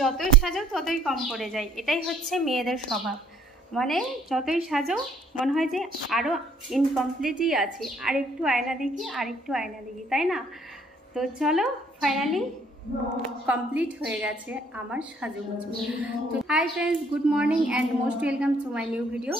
যতই সাজো ততই কম পড়ে যায়, এটাই হচ্ছে মেয়েদের স্বভাব। মানে যতই সাজো মনে হয় যে আরও ইনকমপ্লিটই আছে, আর একটু আয়না দেখি, আর একটু আয়না দেখি, তাই না? তো চলো, ফাইনালি কমপ্লিট হয়ে গেছে আমার সাজুগুজু। তো hi friends, good morning and most welcome to my new video.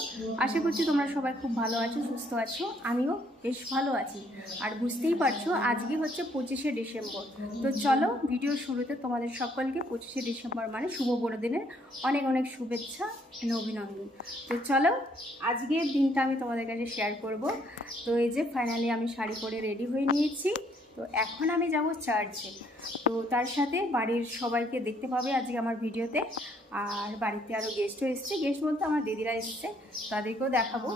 আশা করছি তোমরা সবাই খুব ভালো আছো, সুস্থ আছো, আমিও বেশ ভালো আছি। আর বুঝতেই পারছো আজকে হচ্ছে 25শে ডিসেম্বর। তো চলো, ভিডিওর শুরুতে তোমাদের সকলকে 25শে ডিসেম্বর মানে শুভ বড়দিনের অনেক অনেক শুভেচ্ছা ও অভিনন্দন। তো চলো, আজকের দিনটা আমি তোমাদের কাছে শেয়ার করব। তো এই যে ফাইনালি আমি শাড়ি পরে রেডি হয়ে নিয়েছি। তো এখন আমি যাব চার্চে। তো তার সাথে বাড়ির সবাইকে দেখতে পাবে আজকে আমার ভিডিওতে। আর বাড়িতে আরও গেস্টও এসছে, গেস্ট বলতে আমার দিদিরা এসছে, তাদেরকেও দেখাবো।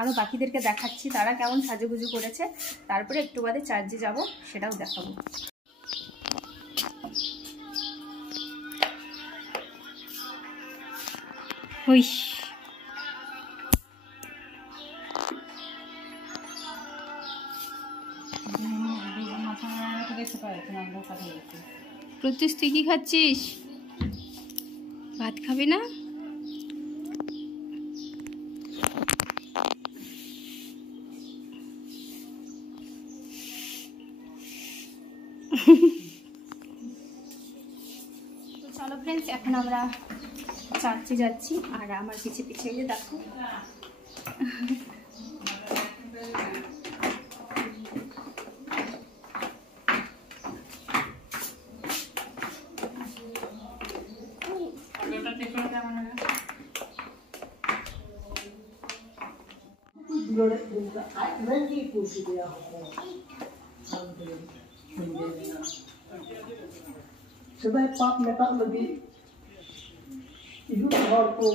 আরও বাকিদেরকে দেখাচ্ছি তারা কেমন সাজুগুজু করেছে। তারপরে একটু বাদে চার্চে যাব, সেটাও দেখাবো। ওই প্রত্যুষ, তুই কি খাচ্ছিস? ভাত খাবি না? তো চলো ফ্রেন্ডস, এখন আমরা চার্চে যাচ্ছি। আর আমার পিছে পিছে যে দেখো, sedai pap meta lagi ibu hor ko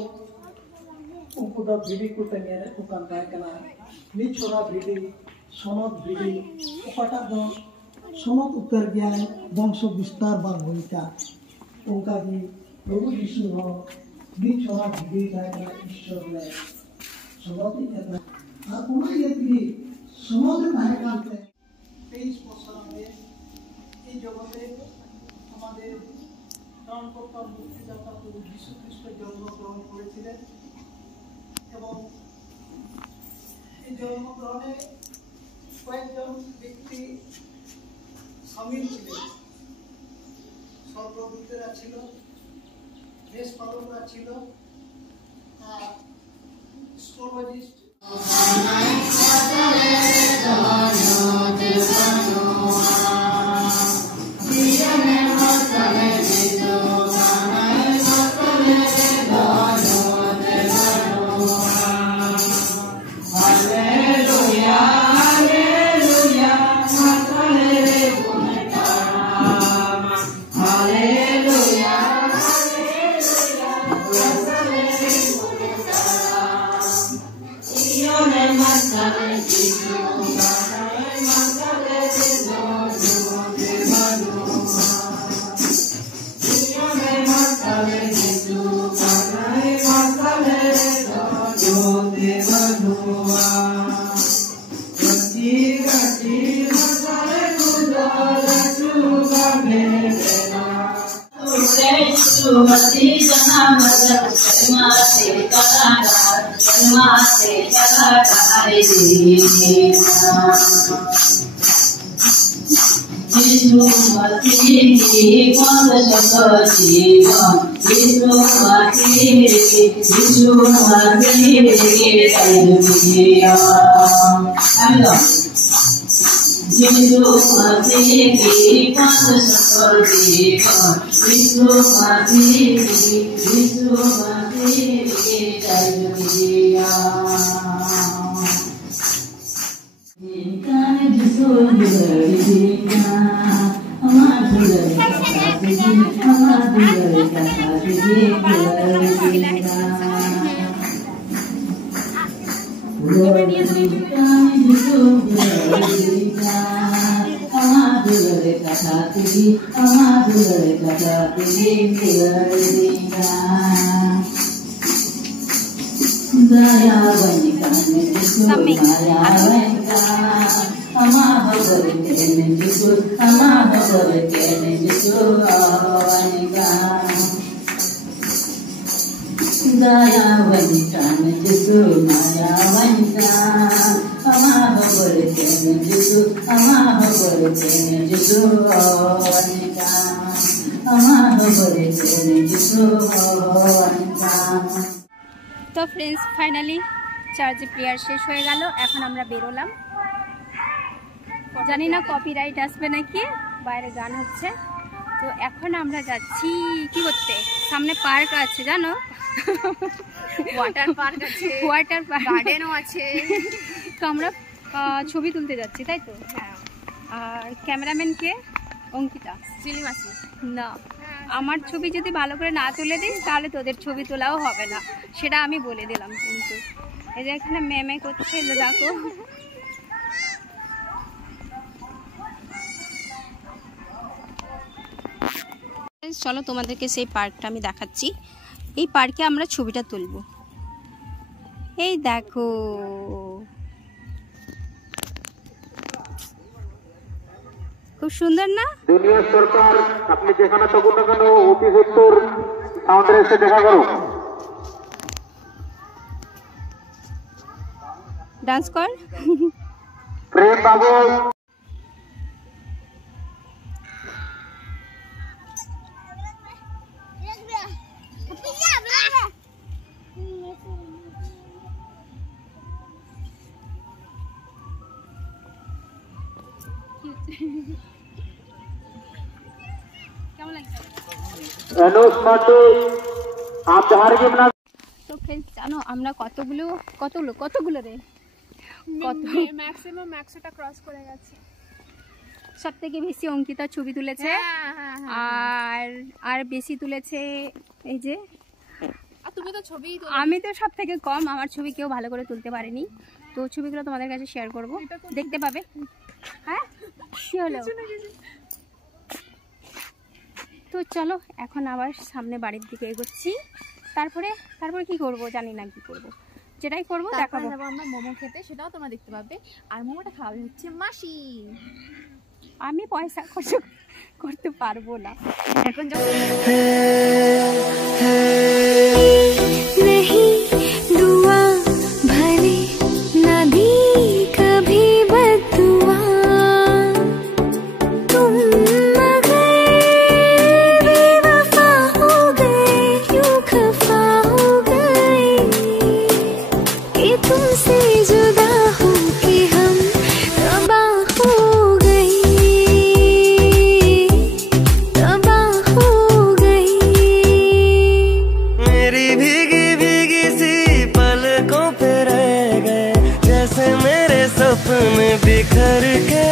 unku da bidi ko tengere ko kan dai kana ni chora bidi sonot bidi opata do sonot uttar gyan bongso bistar ba hoita unka di prabhu yishu ho ni chora bidi dai kana ishwar le sonot ikna আর ওনাই একটি সমাজে দai kante 23 বছর আগে এই জগতে আমাদের ত্রাণকর্তা মুক্তিদাতা প্রভু যীশু খ্রিস্ট জন্মগ্রহণ করেছিলেন। এবং এই জন্মগ্রহণে কয়েকজন ব্যক্তি সামিল ছিলেন। স্বর্গদূতেরা ছিল, দেশপালকরা ছিল, অ্যাস্ট্রোলজিস্ট, Gayawantan Jisu Mayawantan Amaha Borten Jisu Amaha Borten Jisu Awantan Amaha Borten Jisu Awantan। তো ফ্রেন্ডস ফাইনালি চার্চে প্রেয়ার শেষ হয়ে গেল, এখন আমরা বেরোলাম। জানি না কপিরাইট আসবে নাকি, বাইরে গান হচ্ছে। তো এখন আমরা যাচ্ছি কি করতে, সামনে পার্ক আছে জানো, ওয়াটার পার্ক আছে, ওয়াটার পার্ক, গার্ডেনও আছে। তো আমরা ছবি তুলতে যাচ্ছি, তাই তো? হ্যাঁ। আর ক্যামেরাম্যান কে? অঙ্কিতা। চিলি মাসি না, আমার ছবি যদি ভালো করে না তুলে দিস তাহলে তোদের ছবি তোলাও হবে না, সেটা আমি বলে দিলাম। কিন্তু এই যে এখানে মেমে করছে, দেখো। চলো তোমাদেরকে সেই পার্কটা আমি দেখাচ্ছি। এই পার্কে আমরা ছবিটা তুলব। এই দেখো, খুব সুন্দর না? দুনিয়া সরকার, আপনি যেখানে থাকুন না কেন অতি সত্তর আমাদের এসে দেখা করো। ডান্স কর। প্রেম বাবু কেমন লাগছে? आप जहाँ के बना। তো ফ্রেন্ডস জানো আমরা কতগুলো রে, ম্যাক্সিমাম 100টা ক্রস করে গেছে। সব থেকে বেশি অঙ্কিতা ছবি তুলেছে, আর বেশি তুলেছে এই যে। আর তুমি তো ছবি, আমি তো সব থেকে কম, আমার ছবি কেউ ভালো করে তুলতে পারেনি। তো ছবিগুলো তোমাদের কাছে শেয়ার করব, দেখতে পাবে। হ্যাঁ কি হলো? তো চলো এখন আবার সামনে বাড়ির দিকে এগোচ্ছি। তারপরে কি করব জানি না, কি করব, যেটাই করব দেখাবো। আমরা মোমো খেতে, সেটাও তোমরা দেখতে পাবে। আর মোমোটা খাওয়াবে হচ্ছে মাসি। আমি পয়সা খরচ করতে পারবো না এখন। नहीं दुआ भले न दी कभी बदुआ, तुम मगर बेवफा हो गए, यूं खफा हो गए कि तुमसे जुदा हो के हम तबाह हो गए, तबाह हो गए। मेरी भीगी भीगी सी पलकों पे रह गए, जैसे मेरे सपने बिखर के।